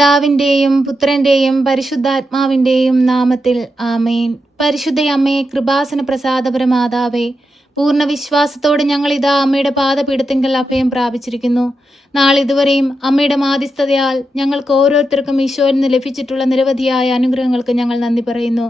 പിതാവിന്റെയും പുത്രന്റെയും പരിശുദ്ധാത്മാവിന്റെയും നാമത്തിൽ ആമേൻ. പരിശുദ്ധ അമ്മയെ കൃപാസന പ്രസാദപരമാതാവേ പൂർണ വിശ്വാസത്തോടെ ഞങ്ങൾ ഇതാ അമ്മയുടെ പാദപീഠത്തിങ്കൽ അഭയം പ്രാപിച്ചിരിക്കുന്നു. നാളിതുവരെയും അമ്മയുടെ മാധ്യസ്ഥതയാൽ ഞങ്ങൾക്ക് ഓരോരുത്തർക്കും ഈശോയിൽ നിന്ന് ലഭിച്ചിട്ടുള്ള നിരവധിയായ അനുഗ്രഹങ്ങൾക്ക് ഞങ്ങൾ നന്ദി പറയുന്നു.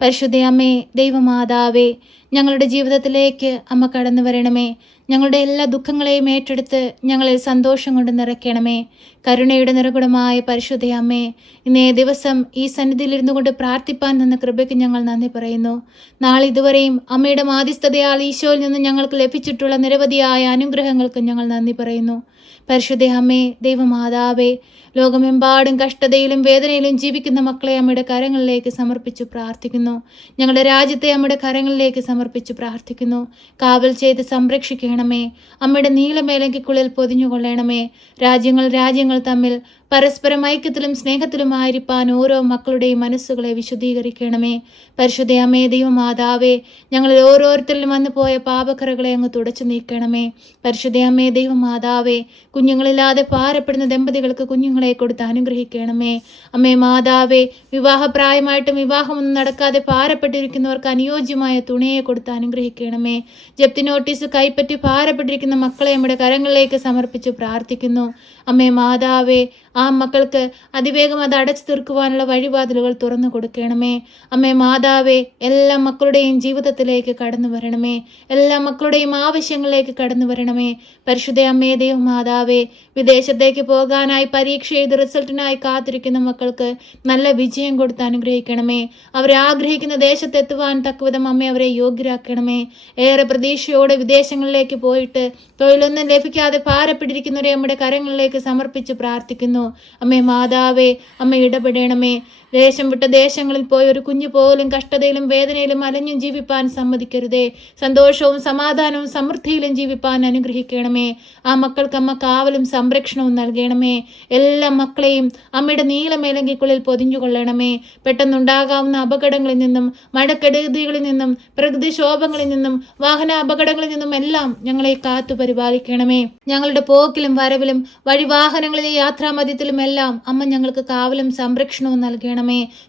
പരിശുദ്ധയമ്മേ ദൈവമാതാവേ ഞങ്ങളുടെ ജീവിതത്തിലേക്ക് അമ്മ കടന്നു വരണമേ. ഞങ്ങളുടെ എല്ലാ ദുഃഖങ്ങളെയും ഏറ്റെടുത്ത് ഞങ്ങളിൽ സന്തോഷം കൊണ്ട് നിറയ്ക്കണമേ. കരുണയുടെ നിറകുടമായ പരിശുദ്ധ അമ്മേ ഇന്നേ ദിവസം ഈ സന്നിധിയിലിരുന്നു കൊണ്ട് പ്രാർത്ഥിപ്പാൻ നിന്ന കൃപയ്ക്ക് ഞങ്ങൾ നന്ദി പറയുന്നു. നാളെ ഇതുവരെയും അമ്മയുടെ മാധ്യസ്ഥതയാൽ ഈശോയിൽ നിന്ന് ഞങ്ങൾക്ക് ലഭിച്ചിട്ടുള്ള നിരവധിയായ അനുഗ്രഹങ്ങൾക്ക് ഞങ്ങൾ നന്ദി പറയുന്നു. പരിശുദ്ധ അമ്മേ ദൈവമാതാവേ ലോകമെമ്പാടും കഷ്ടതയിലും വേദനയിലും ജീവിക്കുന്ന മക്കളെ അമ്മയുടെ കരങ്ങളിലേക്ക് സമർപ്പിച്ചു പ്രാർത്ഥിക്കുന്നു. ഞങ്ങളുടെ രാജ്യത്തെ അമ്മയുടെ കരങ്ങളിലേക്ക് സമർപ്പിച്ചു പ്രാർത്ഥിക്കുന്നു. കാവൽ ചെയ്ത് സംരക്ഷിക്കണമേ. അമ്മയുടെ നീലമേലങ്കിക്കുള്ളിൽ പൊതിഞ്ഞുകൊള്ളണമേ. രാജ്യങ്ങൾ രാജ്യങ്ങൾ തമ്മിൽ പരസ്പരം ഐക്യത്തിലും സ്നേഹത്തിലുമായിരിക്കാൻ ഓരോ മക്കളുടെയും മനസ്സുകളെ വിശുദ്ധീകരിക്കണമേ. പരിശുദ്ധ അമ്മേ ദൈവമാതാവേ ഞങ്ങളിൽ ഓരോരുത്തരിലും വന്നു പോയ പാപക്കറകളെ അങ്ങ് തുടച്ചു നീക്കണമേ. പരിശുദ്ധ അമ്മേ ദൈവമാതാവേ കുഞ്ഞുങ്ങളില്ലാതെ ഭാരപ്പെടുന്ന ദമ്പതികൾക്ക് കുഞ്ഞുങ്ങളെ കൊടുത്ത് അനുഗ്രഹിക്കണമേ. അമ്മേ മാതാവേ വിവാഹപ്രായമായിട്ടും വിവാഹമൊന്നും നടക്കാതെ പാരപ്പെട്ടിരിക്കുന്നവർക്ക് അനുയോജ്യമായ തുണയെ കൊടുത്ത് അനുഗ്രഹിക്കണമേ ജപ്തി നോട്ടീസ് കൈപ്പറ്റി ഭാരപ്പെട്ടിരിക്കുന്ന മക്കളെ നമ്മുടെ കരങ്ങളിലേക്ക് സമർപ്പിച്ച് പ്രാർത്ഥിക്കുന്നു. അമ്മേ മാതാവേ ആ മക്കൾക്ക് അതിവേഗം അത് അടച്ചു തീർക്കുവാനുള്ള വഴിവാതിലുകൾ തുറന്നു കൊടുക്കണമേ. അമ്മേ മാതാവേ എല്ലാ മക്കളുടെയും ജീവിതത്തിലേക്ക് കടന്നു വരണമേ. എല്ലാ മക്കളുടെയും ആവശ്യങ്ങളിലേക്ക് കടന്നു വരണമേ. പരിശുദ്ധ അമ്മേ ദൈവ മാതാവേ വിദേശത്തേക്ക് പോകാനായി പരീക്ഷ ചെയ്ത് റിസൾട്ടിനായി കാത്തിരിക്കുന്ന മക്കൾക്ക് നല്ല വിജയം കൊടുത്ത് അനുഗ്രഹിക്കണമേ. അവരെ ആഗ്രഹിക്കുന്ന ദേശത്തെത്തുവാൻ തക്കവിധം അമ്മ അവരെ യോഗ്യരാക്കണമേ. ഏറെ പ്രതീക്ഷയോടെ വിദേശങ്ങളിലേക്ക് പോയിട്ട് തൊഴിലൊന്നും ലഭിക്കാതെ ഭാരപ്പെട്ടിരിക്കുന്നവരെ നമ്മുടെ കരങ്ങളിലേക്ക് സമർപ്പിച്ച് പ്രാർത്ഥിക്കുന്നു. അമ്മേ മാതാവേ അമ്മ ഇടപെടണമേ. ദേശം വിട്ട ദേശങ്ങളിൽ പോയി ഒരു കുഞ്ഞു പോലും കഷ്ടതയിലും വേദനയിലും അലഞ്ഞും ജീവിപ്പാൻ സമ്മതിക്കരുതേ. സന്തോഷവും സമാധാനവും സമൃദ്ധിയിലും ജീവിപ്പാൻ അനുഗ്രഹിക്കണമേ. ആ മക്കൾക്ക് അമ്മ കാവലും സംരക്ഷണവും നൽകണമേ. എല്ലാ മക്കളെയും അമ്മയുടെ നീലമേലങ്കിക്കുള്ളിൽ പൊതിഞ്ഞുകൊള്ളണമേ. പെട്ടെന്നുണ്ടാകാവുന്ന അപകടങ്ങളിൽ നിന്നും മഴക്കെടുതികളിൽ നിന്നും പ്രകൃതിക്ഷോഭങ്ങളിൽ നിന്നും വാഹന അപകടങ്ങളിൽ നിന്നും എല്ലാം ഞങ്ങളെ കാത്തു പരിപാലിക്കണമേ. ഞങ്ങളുടെ പോക്കിലും വരവിലും വഴിവാഹനങ്ങളിലെ യാത്രാമധ്യത്തിലും എല്ലാം അമ്മ ഞങ്ങൾക്ക് കാവലും സംരക്ഷണവും നൽകണമേ.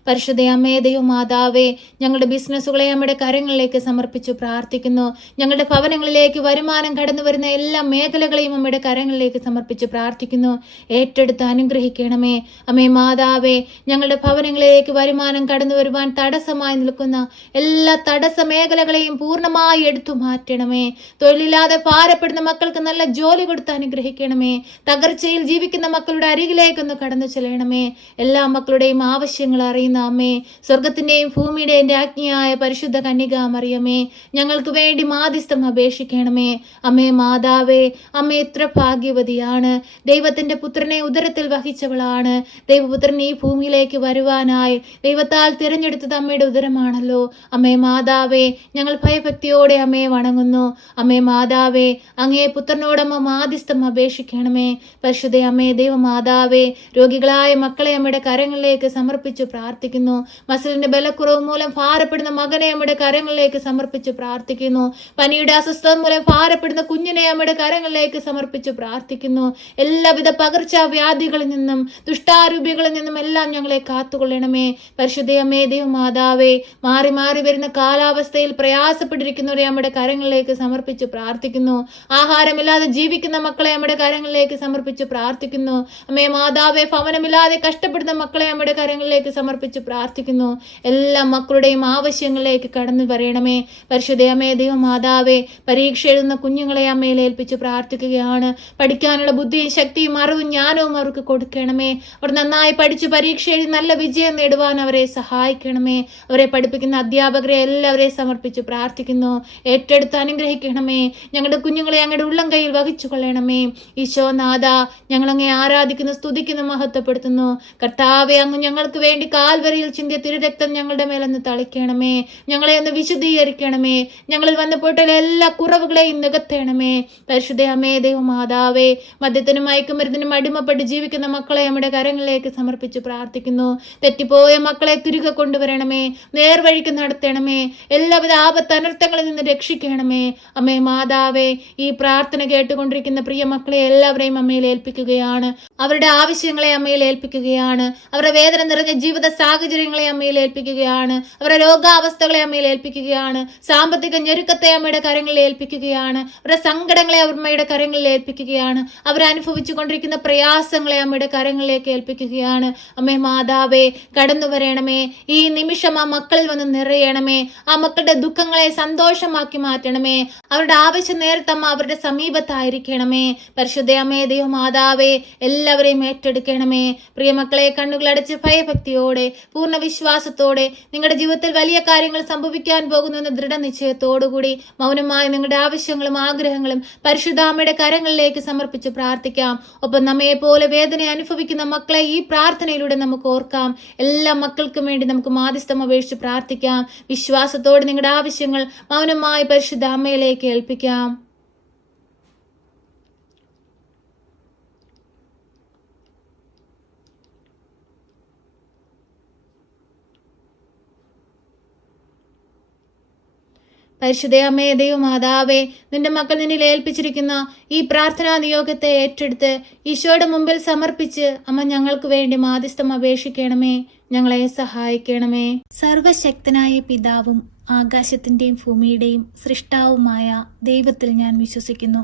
പരിശുദ്ധ അമ്മേ ദൈവമാതാവേ ഞങ്ങളുടെ ബിസിനസ്സുകളെ അമ്മയുടെ കരങ്ങളിലേക്ക് സമർപ്പിച്ചു പ്രാർത്ഥിക്കുന്നു. ഞങ്ങളുടെ ഭവനങ്ങളിലേക്ക് വരുമാനം കടന്നു വരുന്ന എല്ലാ മേഖലകളെയും അമ്മയുടെ കരങ്ങളിലേക്ക് സമർപ്പിച്ച് പ്രാർത്ഥിക്കുന്നു. ഏറ്റെടുത്ത് അനുഗ്രഹിക്കണമേ. അമ്മേ മാതാവേ ഞങ്ങളുടെ ഭവനങ്ങളിലേക്ക് വരുമാനം കടന്നു വരുവാൻ തടസ്സമായി നിൽക്കുന്ന എല്ലാ തടസ്സ മേഖലകളെയും പൂർണമായി എടുത്തു മാറ്റണമേ. തൊഴിലില്ലാതെ ഭാരപ്പെടുന്ന മക്കൾക്ക് നല്ല ജോലി കൊടുത്ത് അനുഗ്രഹിക്കണമേ. തകർച്ചയിൽ ജീവിക്കുന്ന മക്കളുടെ അരികിലേക്കൊന്ന് കടന്നു ചെല്ലണമേ. എല്ലാ മക്കളുടെയും ആവശ്യങ്ങൾ അറിയുന്ന അമ്മേ സ്വർഗത്തിന്റെയും ഭൂമിയുടെയും രാജ്ഞിയായ പരിശുദ്ധ കന്യക മറിയമേ ഞങ്ങൾക്ക് വേണ്ടി മാധ്യസ്ഥം അപേക്ഷിക്കണമേ. അമ്മേ മാതാവേ അമ്മ എത്ര ഭാഗ്യവതിയാണ്. ദൈവത്തിന്റെ പുത്രനെ ഉദരത്തിൽ വഹിച്ചവളാണ്. ദൈവപുത്രൻ ഈ ഭൂമിയിലേക്ക് വരുവാനായി ദൈവത്താൽ തിരഞ്ഞെടുത്തത് അമ്മയുടെ ഉദരമാണല്ലോ. അമ്മേ മാതാവേ ഞങ്ങൾ ഭയഭക്തിയോടെ അമ്മയെ വണങ്ങുന്നു. അമ്മേ മാതാവേ അങ്ങേ പുത്രനോടമ്മ മാധ്യസ്ഥം അപേക്ഷിക്കണമേ. പരിശുദ്ധ അമ്മേ ദൈവമാതാവേ രോഗികളായ മക്കളെ അമ്മയുടെ കരങ്ങളിലേക്ക് സമർപ്പിച്ചു പ്രാർത്ഥിക്കുന്നു. മസിലിന്റെ ബലക്കുറവ് മൂലം ഭാരപ്പെടുന്ന മകനെ അമ്മയുടെ കരങ്ങളിലേക്ക് സമർപ്പിച്ച് പ്രാർത്ഥിക്കുന്നു. പനിയുടെ അസ്വസ്ഥത മൂലം ഭാരപ്പെടുന്ന കുഞ്ഞിനെ അമ്മയുടെ കരങ്ങളിലേക്ക് സമർപ്പിച്ച് പ്രാർത്ഥിക്കുന്നു. എല്ലാവിധ പകർച്ചവ്യാധികളിൽ നിന്നും ദുഷ്ടാരൂപികളിൽ നിന്നും എല്ലാം ഞങ്ങളെ കാത്തുകൊള്ളണമേ. പരിശുദ്ധയമ്മേ ദൈവമാതാവേ മാറി മാറി വരുന്ന കാലാവസ്ഥയിൽ പ്രയാസപ്പെട്ടിരിക്കുന്നവരെ നമ്മുടെ കരങ്ങളിലേക്ക് സമർപ്പിച്ച് പ്രാർത്ഥിക്കുന്നു. ആഹാരമില്ലാതെ ജീവിക്കുന്ന മക്കളെ നമ്മുടെ കരങ്ങളിലേക്ക് സമർപ്പിച്ച് പ്രാർത്ഥിക്കുന്നു. അമ്മേ മാതാവേ ഭവനമില്ലാതെ കഷ്ടപ്പെടുന്ന മക്കളെ നമ്മുടെ കരങ്ങളിലേക്ക് സമർപ്പിച്ച് പ്രാർത്ഥിക്കുന്നു. എല്ലാ മക്കളുടെയും ആവശ്യങ്ങളിലേക്ക് കടന്നു പറയണമേ പരിശുദ്ധയമ്മേ ദൈവമാതാവേ പരീക്ഷ എഴുതുന്ന കുഞ്ഞുങ്ങളെ അമ്മയിൽ ഏൽപ്പിച്ച് പ്രാർത്ഥിക്കുകയാണ്. പഠിക്കാനുള്ള ബുദ്ധിയും ശക്തിയും അറിവും ജ്ഞാനവും അവർക്ക് കൊടുക്കണമേ. അവർ നന്നായി പഠിച്ച് പരീക്ഷ എഴുതി നല്ല വിജയം നേടുവാൻ അവരെ സഹായിക്കണമേ. അവരെ പഠിപ്പിക്കുന്ന അധ്യാപകരെ എല്ലാവരെയും സമർപ്പിച്ച് പ്രാർത്ഥിക്കുന്നു. ഏറ്റെടുത്ത് അനുഗ്രഹിക്കണമേ. ഞങ്ങളുടെ കുഞ്ഞുങ്ങളെ ഞങ്ങളുടെ ഉള്ളം കയ്യിൽ വഹിച്ചു കൊള്ളണമേ. ഈശോനാഥ ഞങ്ങളങ്ങെ ആരാധിക്കുന്നു സ്തുതിക്കുന്നു മഹത്വപ്പെടുത്തുന്നു. കർത്താവെ അങ്ങ് ഞങ്ങൾക്ക് വേണ്ടി കാൽവരിയിൽ ചിന്തിയ തിരുരക്തം ഞങ്ങളുടെ മേലൊന്ന് തളിക്കണമേ. ഞങ്ങളെ ഒന്ന് വിശുദ്ധീകരിക്കണമേ. ഞങ്ങളിൽ വന്നപ്പോട്ടുള്ള എല്ലാ കുറവുകളെയും നികത്തേണമേ. പരിശുദ്ധ അമ്മേ ദൈവമാതാവേ മദ്യത്തിനും മയക്കുമരുന്നിനും അടിമപ്പെട്ട് ജീവിക്കുന്ന മക്കളെ നമ്മുടെ കരങ്ങളിലേക്ക് സമർപ്പിച്ച് പ്രാർത്ഥിക്കുന്നു. തെറ്റിപ്പോയ മക്കളെ തിരികെ കൊണ്ടുവരണമേ. നേർവഴിക്ക് നടത്തണമേ. എല്ലാവിധ ആപത്ത് അനർത്ഥങ്ങളിൽ നിന്ന് രക്ഷിക്കണമേ. അമ്മേ മാതാവേ ഈ പ്രാർത്ഥന കേട്ടുകൊണ്ടിരിക്കുന്ന പ്രിയ മക്കളെ എല്ലാവരെയും അമ്മയിൽ ഏൽപ്പിക്കുകയാണ്. അവരുടെ ആവശ്യങ്ങളെ അമ്മയിൽ ഏൽപ്പിക്കുകയാണ്. അവരുടെ വേദന നിറഞ്ഞ ജീവിത സാഹചര്യങ്ങളെ അമ്മയിൽ ഏൽപ്പിക്കുകയാണ്. അവരുടെ രോഗാവസ്ഥകളെ അമ്മയിൽ ഏൽപ്പിക്കുകയാണ്. സാമ്പത്തിക ഞെരുക്കത്തെ അമ്മയുടെ കരങ്ങളിൽ ഏൽപ്പിക്കുകയാണ്. അവരുടെ സങ്കടങ്ങളെ അമ്മയുടെ കരങ്ങളിൽ ഏൽപ്പിക്കുകയാണ്. അവരനുഭവിച്ചു കൊണ്ടിരിക്കുന്ന പ്രയാസങ്ങളെ അമ്മയുടെ കരങ്ങളിലേക്ക് ഏൽപ്പിക്കുകയാണ്. അമ്മേ മാതാവേ കടന്നു വരണമേ. ഈ നിമിഷം ആ മക്കളിൽ വന്ന് നിറയണമേ. ആ മക്കളുടെ ദുഃഖങ്ങളെ സന്തോഷമാക്കി മാറ്റണമേ. അവരുടെ ആവശ്യം നേരത്തമ്മ അവരുടെ സമീപത്തായിരിക്കണമേ. പരിശുദ്ധ അമ്മേ ദൈവ മാതാവേ എല്ലാവരെയും ഏറ്റെടുക്കണമേ. പ്രിയമക്കളെ കണ്ണുകളടച്ച് ഭയഭക്തിയോടെ പൂർണ വിശ്വാസത്തോടെ നിങ്ങളുടെ ജീവിതത്തിൽ വലിയ കാര്യങ്ങൾ സംഭവിക്കാൻ പോകുന്നു എന്ന ദൃഢനിശ്ചയത്തോടുകൂടി മൗനമായി നിങ്ങളുടെ ആവശ്യങ്ങളും ആഗ്രഹങ്ങളും പരിശുദ്ധാമയുടെ കരങ്ങളിലേക്ക് സമർപ്പിച്ച് പ്രാർത്ഥിക്കാം. ഒപ്പം നമ്മയെ പോലെ വേദന അനുഭവിക്കുന്ന മക്കളെ ഈ പ്രാർത്ഥനയിലൂടെ നമുക്ക് ഓർക്കാം. എല്ലാ മക്കൾക്കും വേണ്ടി നമുക്ക് മാധ്യസ്ഥം അപേക്ഷിച്ച് പ്രാർത്ഥിക്കാം. വിശ്വാസത്തോടെ നിങ്ങളുടെ ആവശ്യങ്ങൾ മൗനമായി പരിശുദ്ധ അമ്മയിലേക്ക് ഏൽപ്പിക്കാം. പരിശുദ്ധയമ്മേ ദൈവമാതാവേ നിന്റെ മക്കൾ നിന്നിൽ ഏൽപ്പിച്ചിരിക്കുന്ന ഈ പ്രാർത്ഥനാ നിയോഗത്തെ ഏറ്റെടുത്ത് ഈശോയുടെ മുമ്പിൽ സമർപ്പിച്ച് അമ്മ ഞങ്ങൾക്ക് വേണ്ടി മാധ്യസ്ഥം അപേക്ഷിക്കണമേ ഞങ്ങളെ സഹായിക്കണമേ. സർവശക്തനായ പിതാവും ആകാശത്തിന്റെയും ഭൂമിയുടെയും സൃഷ്ടാവുമായ ദൈവത്തിൽ ഞാൻ വിശ്വസിക്കുന്നു.